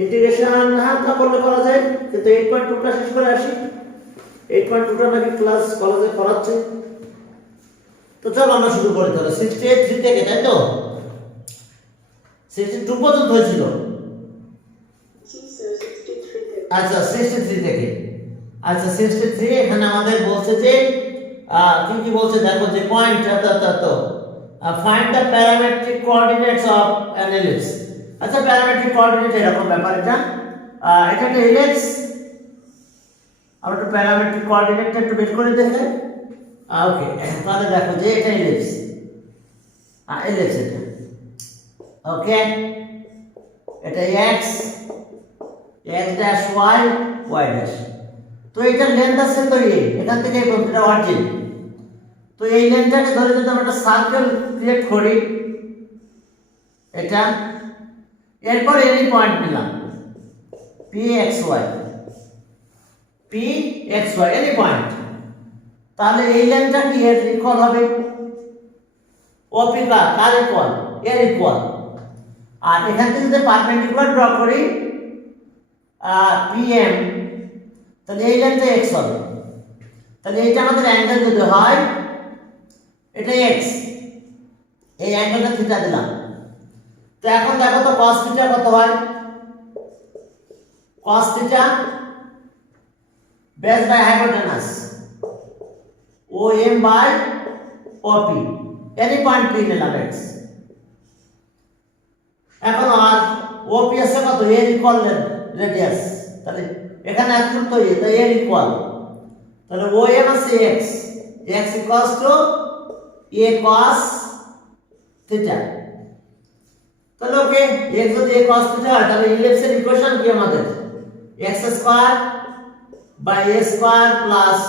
Integration হ্যাঁ তা করলে করা যায়, কিন্তু 8.2টা শেষ করে আসি। 8.2টা নাকি ক্লাস কলেজে করাচ্ছে। তো চলো আমরা শুরু করি তাহলে। 63 থেকে, তাই তো? 62 পর্যন্ত হয়েছিল। আচ্ছা 63 থেকে। আচ্ছা 63 এখানে আমাদের বলছে যে কি কি বলছে দেখো, যে পয়েন্ট তো find the parametric coordinates of an ellipse. আচ্ছা প্যারামেট্রিক কোঅর্ডিনেট এরকম ব্যাপার, এটা এটা একটা এলিপস। আমরা একটু প্যারামেট্রিক কোঅর্ডিনেটটা একটু বের করে দেখে। ওকে, তাহলে দেখো যে এটা এলিপস, এলিপস এটা। ওকে, এটা x ড্যাশ y ড্যাশ। তো এটা লেন্থ আছে তো এখান থেকে এটা অরিজিন। তো এই লেন্থটাকে ধরে যদি আমরা একটা সার্কেল ক্রিয়েট করি, এটা এরপর এনি পয়েন্ট নিলাম pxy এনি পয়েন্ট, তাহলে এই লেন্থটা কি এর ইকুয়াল হবে? ওপি কার ইকুয়াল? এর ইকুয়াল। আর এখান থেকে যদি পারপেন্ডিকুলার ড্র করি pm, তাহলে এই লেন্থটা x হবে। তাহলে এইটা আমাদের অ্যাঙ্গেল যদি হয়, এটা x, এই অ্যাঙ্গেলটা থিটা দিলাম। তো এখন দেখো তো cos থিটা কত হয়? cos theta base by hypotenuse OM by OP, any point p নিলাম x। এখন আর OP আছে কত? এর ইকুয়াল রেডিয়াস, তাহলে এখানে একটু তো এর ইকুয়াল, তাহলে OM আছে x equals to a cos theta. তাহলে ওকে, x যদি a cos থিটা হয়, তাহলে ইলিপসের ইকুয়েশন কি আমাদের? x square by a square plus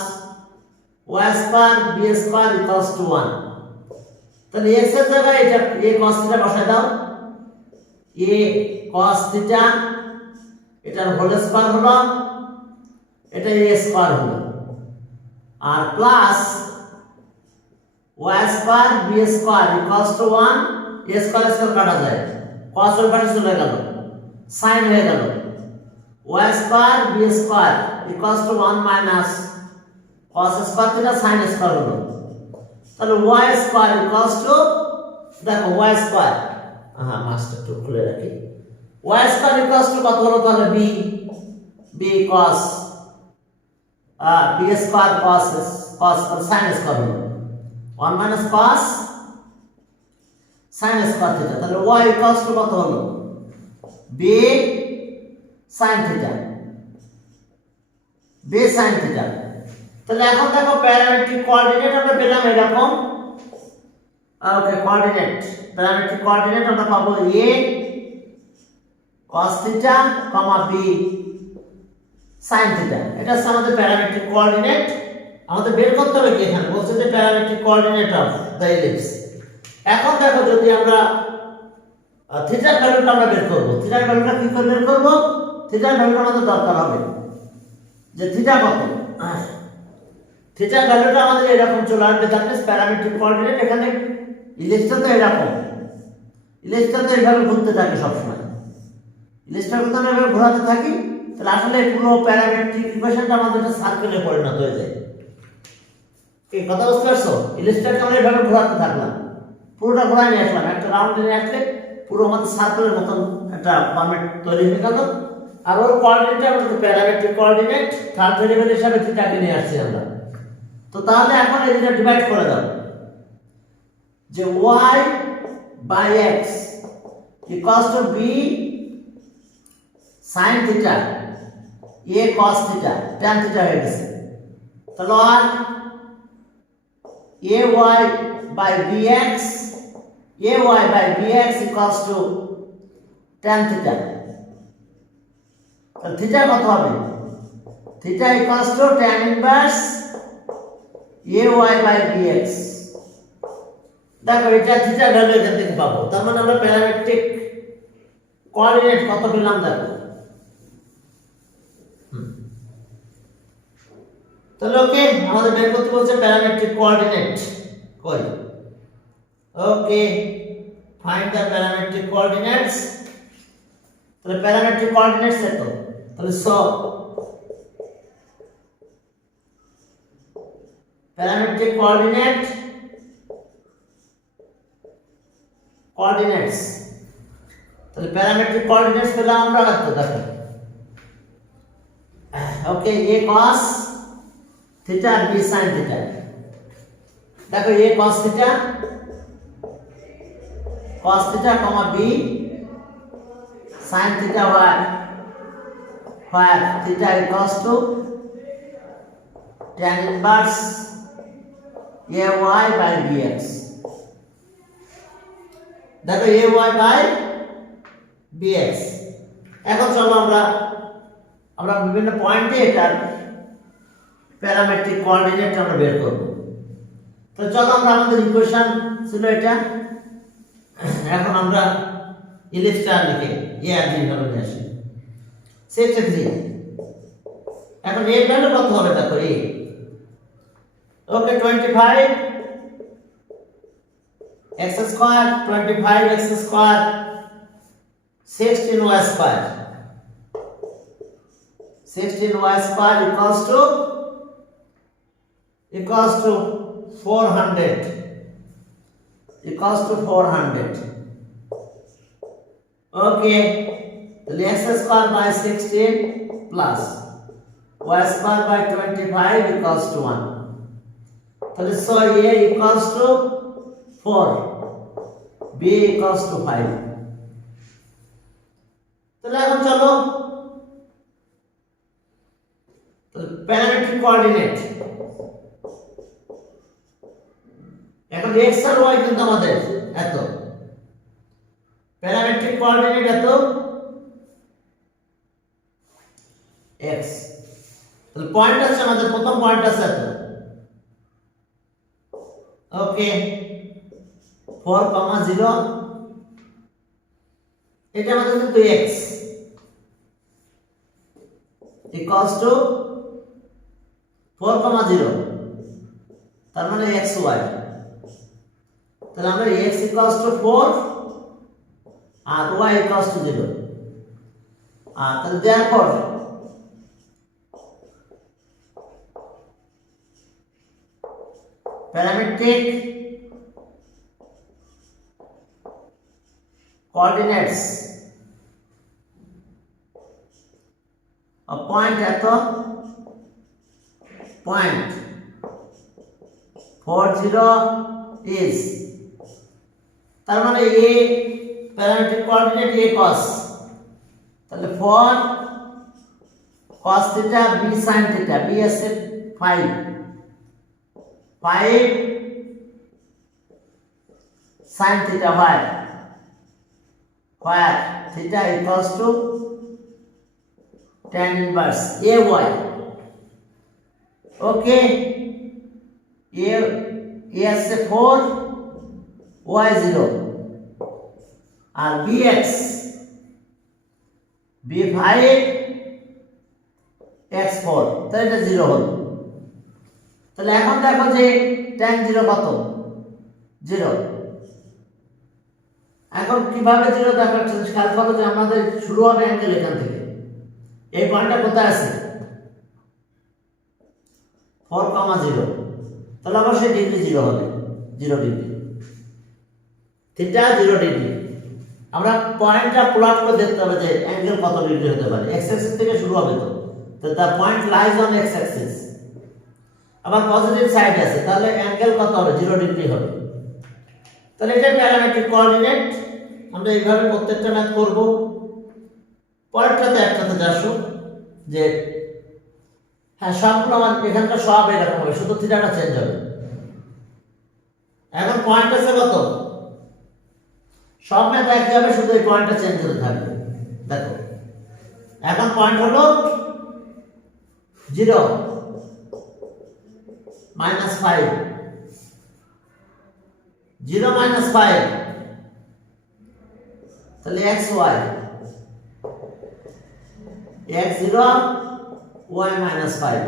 y square b square equals to 1। তাহলে x এর জায়গায় এটা a cos থিটা বসায় দাও, a cos থিটা, এটার হোল স্কয়ার হলো, এটা a স্কয়ার হলো, আর plus y square b square equals to 1। a square square কাটা যায়, cos এর পাশে চলে গেল, sin হয়ে গেল, y square b square equals to 1 minus cos square theta sin square হলো। তাহলে y স্কয়ার ইকুয়ালস টু, দেখো y স্কয়ার, মাস্টার একটু খুলে রাখি, y স্কয়ার ইকুয়ালস টু কত হলো? তাহলে b cos b square cos sin square হলো, 1 minus cos sin square theta. তাহলে y ইকুয়ালস টু কত হলো? b sin theta, b sin theta. তাহলে এখন দেখো প্যারামেট্রিক কোঅর্ডিনেট আমরা পেলাম এরকম। ওকে, প্যারামেট্রিক কোঅর্ডিনেট আমরা পাবো a cos theta, b sin theta. এটা হচ্ছে আমাদের প্যারামেট্রিক কোঅর্ডিনেট। আমাদের বের করতে হবে কি, এখানে বলছে যে parametric coordinate of the ellipse. এখন দেখো যদি আমরা থিটার ভ্যালুটা আমরা বের করব, থিটার ভ্যালুটা কি করে বের করব? থিটার ভ্যালুটা আমাদের দরকার হবে যে থিটা কত। থিটার ভ্যালুটা আমাদের এরকম চলে আসবে, দ্যাট মিন্স প্যারামেট্রিক কোঅর্ডিনেট। এখানে ইলিপসটা তো এরকম, ইলিপসটা তো এইভাবে ঘুরতে থাকে সবসময়, ইলিপসটা যদি আমরা এভাবে ঘোরাতে থাকি, তাহলে আসলে পুরো প্যারামেট্রিক ইকুয়েশনটা আমাদের একটা সার্কেলে পরিণত হয়ে যায়। এই কথা বুঝতে পারছো? ইলিপসটাকে আমরা এভাবে ঘোরাতে থাকলাম, পুরোটা ঘোরায় নিয়ে আসলাম, একটা রাউন্ড নিয়ে আসলে পুরো আমাদের সার্কেলের মতন একটা ফরম্যাট তৈরি হয়ে গেল। আর ওর কোঅর্ডিনেটে আমাদের প্যারামেট্রিক কোঅর্ডিনেট, থার্ড ভেরিয়েবল হিসেবে থিটাকে নিয়ে আসছি আমরা। তো তাহলে এখন এটা ডিভাইড করে দাও যে y by x equals to b sin theta a cos theta tan theta হয়ে গেছে। তাহলে আর ay by bx equals to tan theta. তাহলে থিটা কত হবে? Theta equals to tan inverse ay by bx। দেখো এটা থিটা ভ্যালু এখান থেকে পাবো, তার মানে আমরা প্যারামেট্রিক কোঅর্ডিনেট কত পেলাম দেখো। তাহলে ওকে, আমাদের বের করতে বলছে প্যারামেট্রিক কোঅর্ডিনেট কই। Okay, find the parametric coordinates তাহলে প্যারামেট্রিক কোঅর্ডিনেটস এত, তাহলে সো প্যারামেট্রিক কোঅর্ডিনেটস তাহলে প্যারামেট্রিক কোঅর্ডিনেটস পেলাম আমরা কত দেখো। ওকে, a cos থিটা আর b sin থিটা। দেখো a cos theta b sin theta where theta equals to tan inverse ay by bx। দেখো ay by bx। এখন চলো আমরা বিভিন্ন পয়েন্টে এটার প্যারামেট্রিক কোঅর্ডিনেট আমরা বের করব। তো চলো আমরা আমাদের ইকুয়েশন ছিল এটা, এখন আমরা ইলিপসটা লিখে a আর b ভাবে নিয়ে আসি। সেকশন 3 এখন a ভ্যালু কত হবে দেখো a। Okay 25 x square 25 x square 16y square 16y square equals to 400 okay. তাহলে x square by 16 plus y square by 25 equals to 1। তাহলে so a equals to 4, b equals to 5। তাহলে এখন চলো parametric coordinate, এখন x আর y কিন্তু আমাদের এত, parametric coordinate এত x। তাহলে পয়েন্ট আছে আমাদের, প্রথম পয়েন্ট আছে এত। ওকে 4, 0 এটা আমাদের কিন্তু x equals to 4, 0 তার মানে xy। তাহলে আমরা x equals to 4 R y equals to 0। তাহলে therefore parametric coordinates of point at point 40 is, তার মানে a parametric coordinate a cos, তাহলে 4 cos theta b sin theta, b আছে 5 sin theta where theta equals to tan inverse ay। okay, a আছে 4 y 0 আর bx b 5 x 4, তাহলে এটা 0 হলো। তাহলে এখন দেখো যে tan 0 কত 0। এখন কিভাবে 0 দেখাচ্ছে খেয়াল করো যে আমাদের শুরু হবে অ্যাঙ্গেল এখান থেকে, এই পয়েন্টটা কোথায় আছে 4, 0, তাহলে অবশ্যই ডিগ্রি 0 হবে, 0 ডিগ্রি, থিটা 0 ডিগ্রি। আমরা পয়েন্টটা প্লট করে দেখতে হবে যে অ্যাঙ্গেল কত ডিগ্রি হতে পারে। x অ্যাক্সিস থেকে শুরু হবে, তো the point lies on x Axis. আবার পজিটিভ সাইড আছে, তাহলে অ্যাঙ্গেল কত হবে 0 ডিগ্রি হবে। তাহলে এটা প্যারামেট্রিক কোঅর্ডিনেট। আমরা এইভাবে প্রত্যেকটা ম্যাথ করব। পরেরটাতে একটাতে আসো যে হ্যাঁ সবগুলো আমার এখানকার সব এরকম হবে, শুধু থিটাটা চেঞ্জ হবে। এখন পয়েন্ট আছে কত, সব ম্যাথ একই হবে, শুধু এই পয়েন্টটা চেঞ্জ হতে থাকবে। দেখো এখন পয়েন্ট হলো 0 -5 0 -5, তাহলে x y x 0 y -5।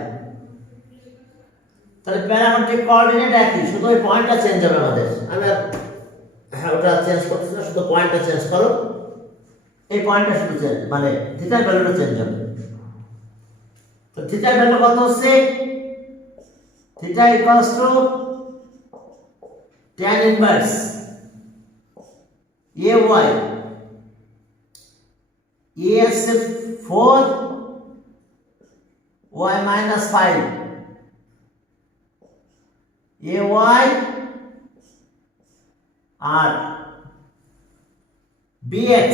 তাহলে প্যারামেট্রিক কোঅর্ডিনেট একই, শুধু এই পয়েন্টটা চেঞ্জ হবে আমাদের। আমি ওটা চেঞ্জ করতেছি না, শুধু পয়েন্টটা চেঞ্জ করো। এই পয়েন্টটা শুধু চেঞ্জ, মানে থিটার ভ্যালুটা চেঞ্জ হবে। তো থিটার ভ্যালু কত হচ্ছে? Theta equals to tan inverse a y, a আছে 4, ওয়াই মাইনাস 5, এ ওয়াই আর bx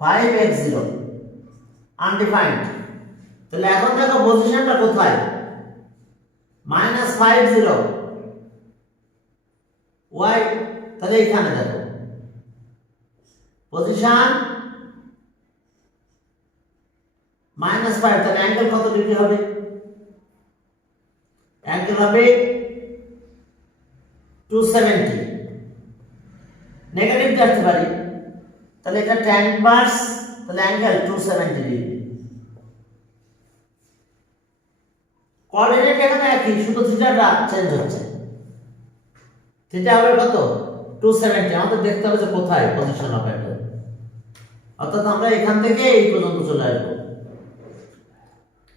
5x0 আনডিফাইন্ড। তাহলে এখন দেখো পজিশনটা কোথায়? -50 y, তাহলে এখানে দেখো পজিশন -5, তাহলে অ্যাঙ্গেল কত ডিগ্রি হবে? অ্যাঙ্গেল হবে 270। নেগেটিভ দেখতে পারি, তাহলে এটা tan ইনভার্স, তাহলে অ্যাঙ্গেল 270 ডিগ্রি। কোঅর্ডিনেট এখানে একই, শুধু থিটাটা চেঞ্জ হচ্ছে। থিটা হবে কত? 270। আমাদের দেখতে হবে যে কোথায় পজিশন হবে এটা, অর্থাৎ আমরা এখান থেকে এই পর্যন্ত চলে আসবো।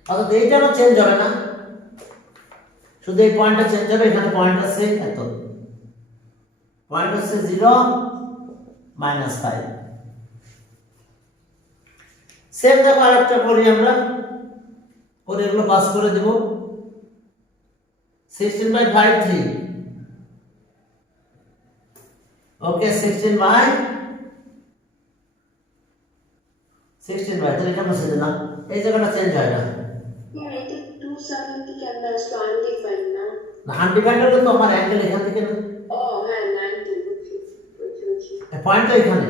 অর্থাৎ এইটাও চেঞ্জ হবে না, শুধু এই পয়েন্টটা চেঞ্জ হবে। এখানে পয়েন্ট আছে এত, পয়েন্ট হচ্ছে 0 -5। সেম দেখো আরেকটা করি আমরা, করে এগুলো পাস করে দেব। 16/5 3, ওকে 16/16, তাহলে এটা বসে দিলাম, এই জায়গাটা চেঞ্জ হয় না। এটা 270 কেন আসলো? আনডিফাইন্ড না? না, আনডিফাইন্ড হলে তো আমার অ্যাঙ্গেল এখান থেকে না। ও হ্যাঁ 90, বুঝছি। পয়েন্টটা এখানে,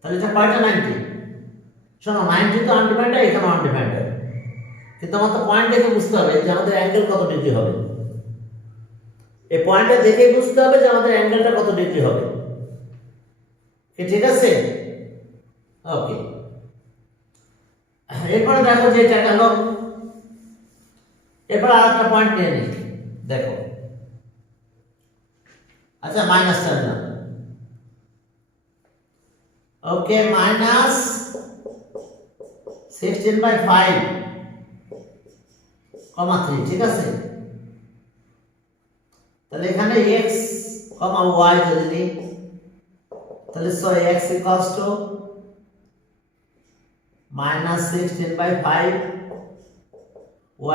তাহলে এটা পয়েন্টটা 90। শোনো, 90 তো আনডিফাইন্ড, এখানে আনডিফাইন্ড, কিন্তু আমার তো পয়েন্ট দেখে বুঝতে হবে যে আমাদের অ্যাঙ্গেল কত ডিগ্রি হবে। এই পয়েন্টটা দেখে বুঝতে হবে যে আমাদের অ্যাঙ্গেলটা কত ডিগ্রি হবে। ঠিক আছে, ওকে। এরপরে দেখো যে এটা গেল, এরপর আরেকটা পয়েন্ট নিয়ে নিই, দেখো। আচ্ছা, মাইনাস টার্মিনাল, ওকে, -16/5, 3, ঠিক আছে। তাহলে এখানে x, y যদি নিই, তাহলে so x equals two -16/5,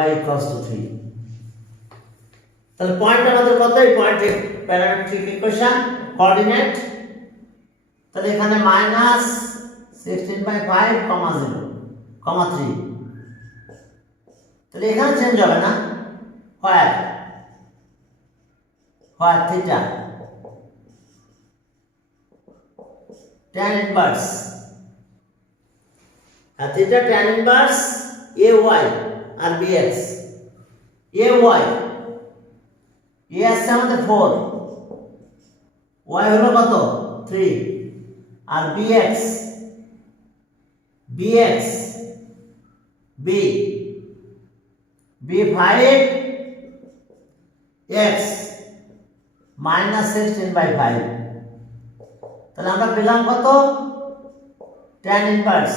y equals to 3। তাহলে পয়েন্ট আমাদের কত? এই পয়েন্টে প্যারামেট্রিক ইকুয়েশন কোঅর্ডিনেট, তাহলে এখানে -16/5, 0, 3, তাহলে এখানে চেঞ্জ হবে না। হয় থিটা, tan ইনভার্স, আর থিটা tan ইনভার্স ay আর bx। ay, a আসছে আমাদের 4, y হলো কত? 3, আর bx b 5x -16/5। তাহলে আমরা পেলাম কত? tan ইনভার্স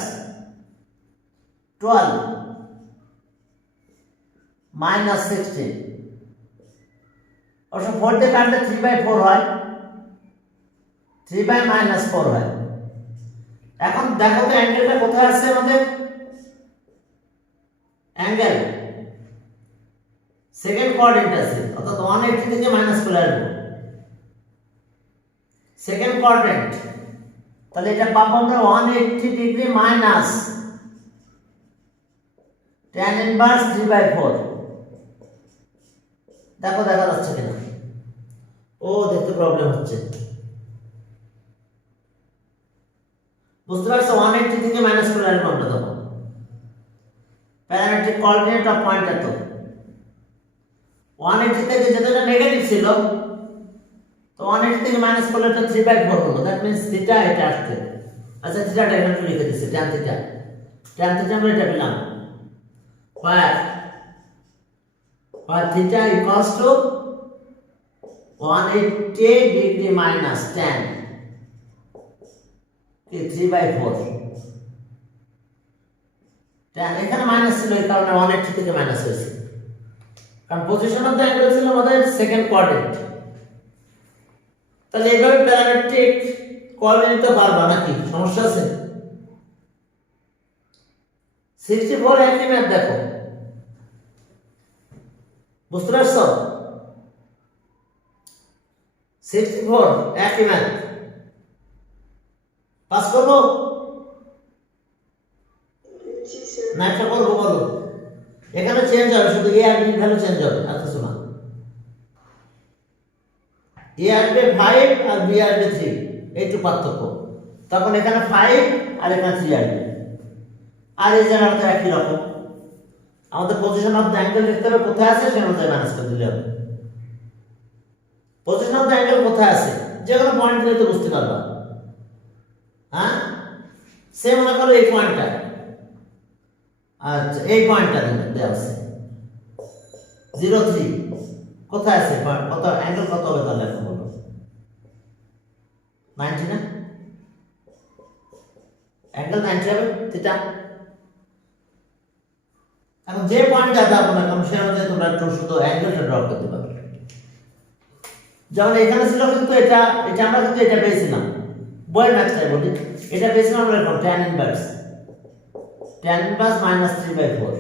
12 -16, অবশ্য 4 দিয়ে কাটলে 3/4 হয়, 3/-4 হয়। এখন দেখো তো অ্যাঙ্গেলটা কোথায় আছে আমাদের? অ্যাঙ্গেল সেকেন্ড কোঅর্ডিনেট আছে, অর্থাৎ 180 থেকে মাইনাস করে আসবো সেকেন্ড কোঅর্ডিনেট। তাহলে এটা পাবো আমরা 180 ডিগ্রি মাইনাস tan ইনভার্স 3/4। দেখো দেখা যাচ্ছে কিনা? ও, দেখতে প্রবলেম হচ্ছে, বুঝতে পারছো? 180 থেকে মাইনাস করে আসবো আমরা তখন। প্যারামেট্রিক কোঅর্ডিনেট অফ পয়েন্ট এত, 180 থেকে যেটা নেগেটিভ ছিল, তো 180 থেকে মাইনাস করলে এটা 3/4 হলো। দ্যাট মিন্স থিটা এটা আসছে। আচ্ছা, থিটাটা এখানে লিখে দিচ্ছি, tan থিটা আমরা এটা পেলাম where theta equals to 180 degree minus tan কি 3/4 tan এখানে মাইনাস ছিল এই কারণে 180 থেকে মাইনাস হয়েছে কারণ পজিশন অফ দ্য অ্যাঙ্গেল ছিল আমাদের সেকেন্ড কোয়াড্রেন্ট তাহলে এইভাবে প্যারামেট্রিক কোঅর্ডিনেট নিতে পারবা নাকি সমস্যা আছে 64 একই ম্যাথ দেখো বুঝতে পারছো 64 একই ম্যাথ পাস করবো जी सर না একটা করবো বলো এখানে চেঞ্জ হবে শুধু এ আর বি ভ্যালু চেঞ্জ হবে আর কিছু না এ আসবে 5 আর বি আসবে 3 এইটুকু পার্থক্য তখন এখানে 5 আর এখানে 3 আসবে আর এই জায়গাটা একই রকম আমাদের পজিশন অফ দ্য অ্যাঙ্গেল দেখতে হবে কোথায় আছে সেই অনুযায়ী মাইনাস করে দিলে হবে পজিশন অফ দ্য অ্যাঙ্গেল কোথায় আছে যে কোনো পয়েন্ট দিলে তো বুঝতে পারবা হ্যাঁ সে মনে করো এই পয়েন্টটা আচ্ছা এই পয়েন্টটা দেওয়া আছে 03 কোথায় আছে পয়েন্ট কত অ্যাঙ্গেল কত হবে তাহলে এখন বলো 90 না অ্যাঙ্গেল 90 হবে থিটা এখন যে পয়েন্টটা দাও না কেন সে অনুযায়ী তোমরা একটু শুধু অ্যাঙ্গেলটা ড্র করতে পারবে যেমন এখানে ছিল কিন্তু এটা আমরা কিন্তু এটা পেয়েছিলাম বয়ের ম্যাথটাই বলি এটা পেয়েছিলাম আমরা এখন tan ইনভার্স মাইনাস 3/4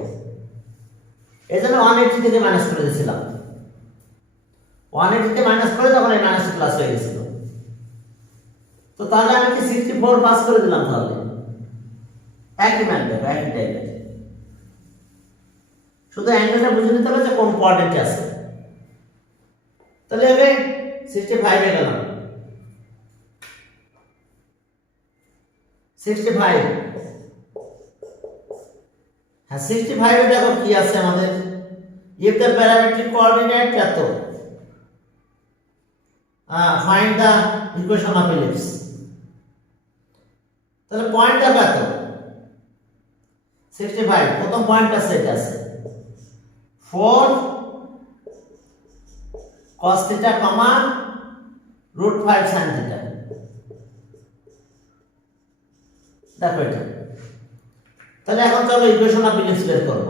এজন্য 180 থেকে মাইনাস করে দিয়েছিলাম 180 তে মাইনাস করে তখন এই মাইনাস প্লাস হয়ে গেছিল তো তাহলে আমি কি 64 পাস করে দিলাম তাহলে একই ম্যাথ দেখো একই টাইপের শুধু অ্যাঙ্গেলটা বুঝে নিতে হবে যে কোন কোঅর্ডিনেটে আছে তাহলে হবে 65 এ গেলাম 65 হ্যাঁ 65 এ দেখো কি আছে আমাদের if the parametric coordinate এত find the equation of ellipse তাহলে পয়েন্ট দেখো এত 65 প্রথম পয়েন্ট আছে এটা আছে 4 cos theta comma √5 sin theta দেখো এটা তাহলে এখন চলো ইকুয়েশন অফ ইলিপস বের করব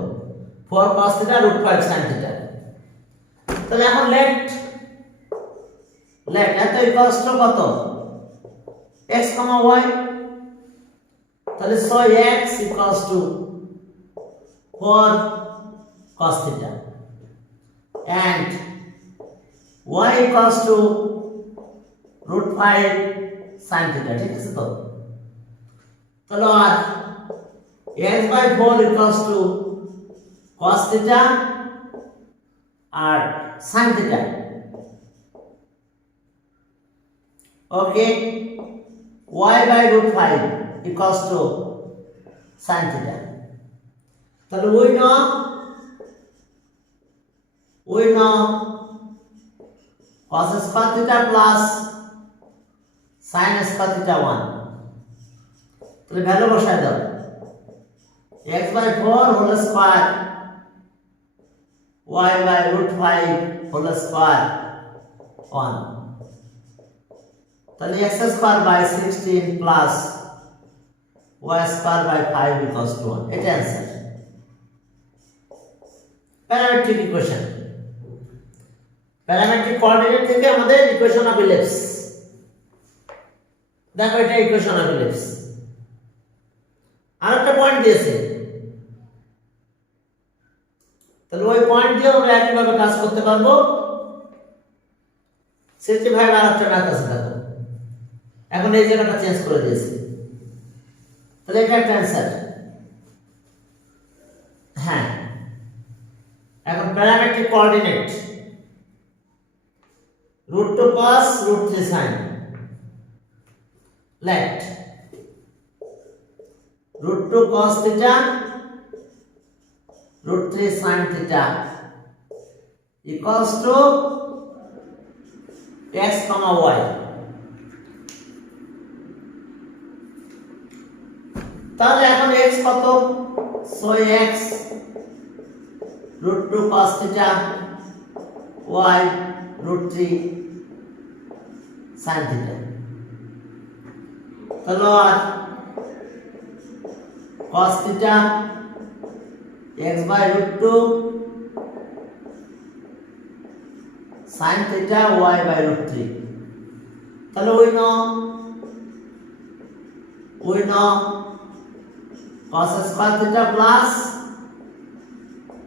4 cos theta √5 sin theta তাহলে এখন লেট এত ইকুয়ালস টু কত x, y তাহলে so x equals to 4 cos theta and y equals to √5 sin theta ঠিক আছে তো তাহলে আর x/4 equals to cos theta R sin theta okay y/√5 equals to sin theta তাহলে we know cos square theta plus sin square theta 1 তাহলে value বসায় দাও x/4 whole square y/√5 whole square 1 তাহলে x square by 16 plus y square by 5 equals to 1 এটা answer parametric equation parametric coordinate থেকে আমাদের equation of ellipse দেখো এটা equation of ellipse আরেকটা পয়েন্ট দিয়েছে তাহলে ওই পয়েন্ট দিয়ে আমরা একইভাবে কাজ করতে পারবো 65 আরেকটা ম্যাথ আছে দেখো এখন এই জায়গাটা চেঞ্জ করে দিয়েছি তাহলে এটা একটা आंसर হ্যাঁ এখন parametric coordinate √2 cos √3 sin let √2 cos theta √3 sin theta equals to x, y তাহলে এখন x কত so x √2 cos theta y √3 sin theta. তাহলে আর cos theta x by root 2 sin theta y by root 3। তাহলে we know cos square theta plus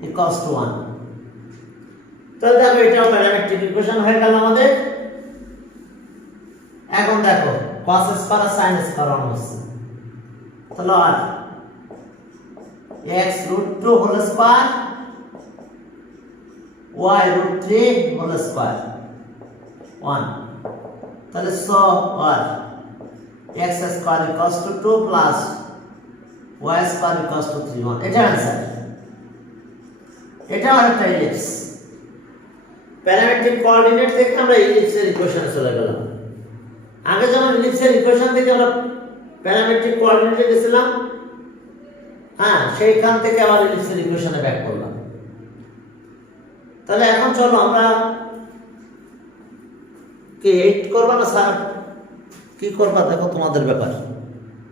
equals to 1। তাহলে দেখো এটা parametric equation হয়ে গেল আমাদের। এখন দেখো cos স্কয়ার আর sin স্কয়ার হচ্ছে, তাহলে আর x root 2 whole square y root 3 whole square 1। তাহলে সো আর x square equals to 2 plus y square equals to 3 1। এটা आंसर। এটা আরেকটা ইলিপস। প্যারামেট্রিক কোঅর্ডিনেট থেকে আমরা ইলিপসের ইকুয়েশনে চলে গেলাম। আগে যেমন ইলিপসের ইকুয়েশন থেকে আমরা প্যারামেট্রিক কোঅর্ডিনেটে গেছিলাম, হ্যাঁ সেইখান থেকে আবার ইলিপসের ইকুয়েশনে ব্যাক করলাম। তাহলে এখন চলো আমরা কি 8 করবা না স্যার কি করবা, দেখো তোমাদের ব্যাপার।